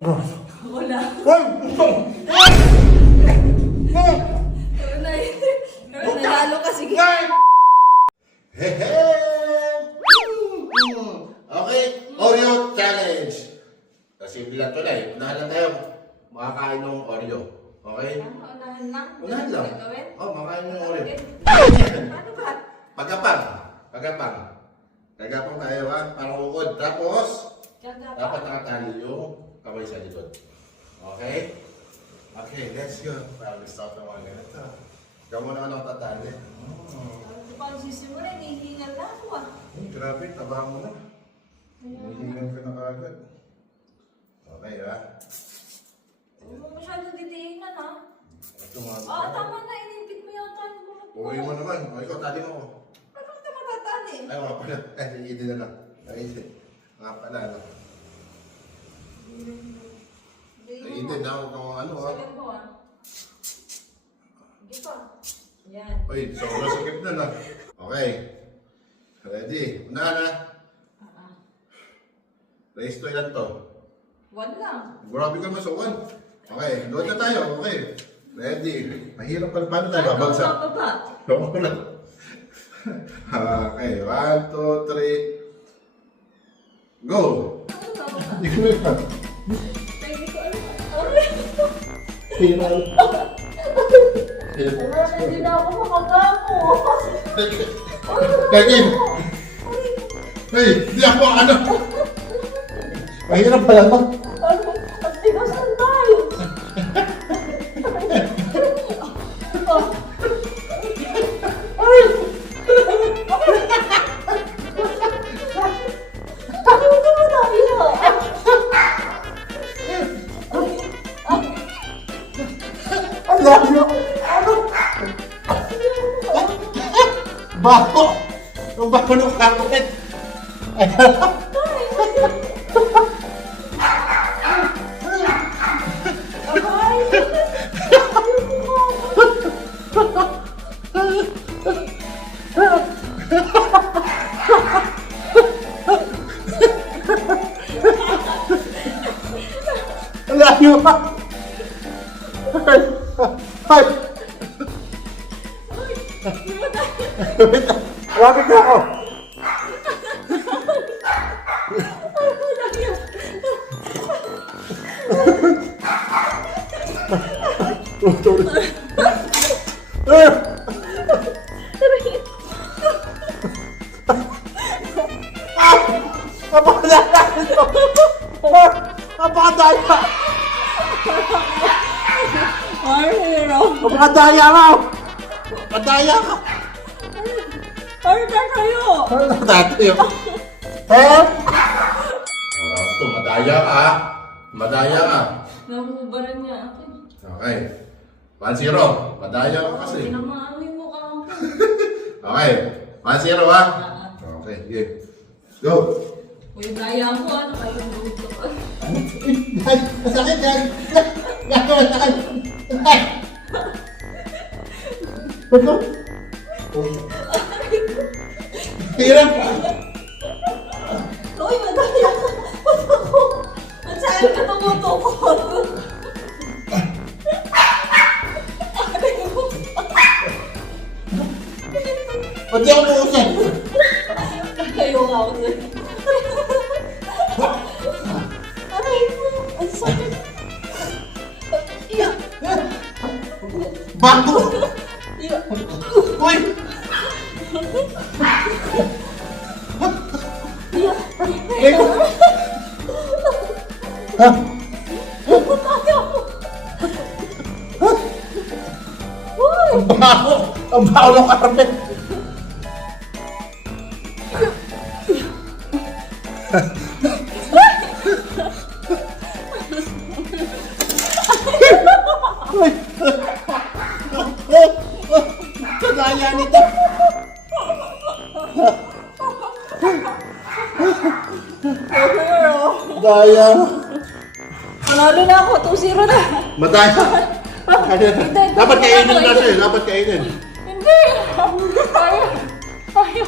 Wala. Hoy! Wala eh. Pero nanalo ka, sige. Hehe! Okay, Oreo Challenge. Kasi bilang to na eh. Unahan lang tayo. Makakain ng Oreo. Okay? Unahan lang. Unahan lang. Oh, makakain ng Oreo. Paano ba? Pagapang. Pagapang. Tayo ha. Parang ukod. Tapos, dapat nakatali yung kamay sa likod. Okay? Okay, let's go. Parang start na mga ganito. Ikaw muna ako tatali. Hindi pa ako sisimulan, hihingal na ako ah. Grabe, taba mo na. Hihingan ka na kagad. Okay ha? Huwag mo masyado didiinan ah. Ito mga... Ah, tama na, inipit mo yata. Na Uwi mo naman. O, ikaw, tali mo ako. Paano kita matatali? Ay, mga pala. Ay, hindi na lang. Ay, hindi. Mga pala, ano. Ay, hindi na ako ano ha. Sagan mo ah. Hindi pa. Yan. Uy, sobrang sakit na na. Okay. Ready? Unahan na. Ah, ah. Raise to ilan to? One lang. Grabe ka masukan. Okay, load na tayo. Okay. Ready. Mahirap pa. Paano tayo babagsak? Ano ba? Loko na. okay, one, two, three. Go! Ano ba na yan. Hindi na, ako makagapo. Kagin! Hey, hindi ako ano. Mahirap pala to. Layo! Ano? Bako! Ang bako ng kakit! Ay, ang layo pa! Ay! Ay! Grabe ka ako! Oh, sorry. Ah! Ah! Napadaya Ah! Hero. Napadaya ka! Napadaya ka! Ay, na kayo. Ano tayo? Eh? Ah, ito, madaya ka? Madaya ka. Nabubaran niya ako. Okay. 1-0. Madaya ka kasi. Pinamaano yung mukha ko. Okay. 1-0 ha? Okay, game. Go! Uy, daya ko. Ano kayo luto? Ay, masakit yan! Gagawin na kayo! Ay! Bato? Hirap! Uy, madaya ka. Ba't ako? Ba't saan ka tumutukod? Ba't di ako puusap? Kayo nga ako sa'yo. Aray mo. Ang sakit. Iyak. Bato! Iyak. Uy! Iyak. Eko! Ha? Tayo. Uy. Ang baho! Ang baho ng carpet! Uy! kaya nito. Daya. Panalo na ako, 2-0 na. Madaya. Dapat kainin na siya, eh. dapat kainin. Hindi. Kaya. Kaya.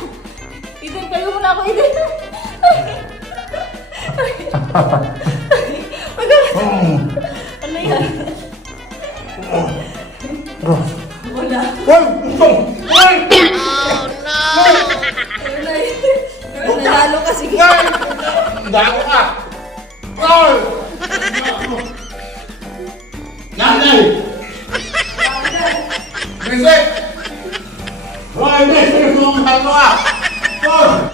Iden, kayo muna ako, Iden. Hmm. Ano yan? Wala. Wala. Magalit. Ay! Ayun na yun. Nalalo ka, sige. Ay! Gago ka! Ay! Nanay! Visit! Hoy, Visit! Kung ano ka?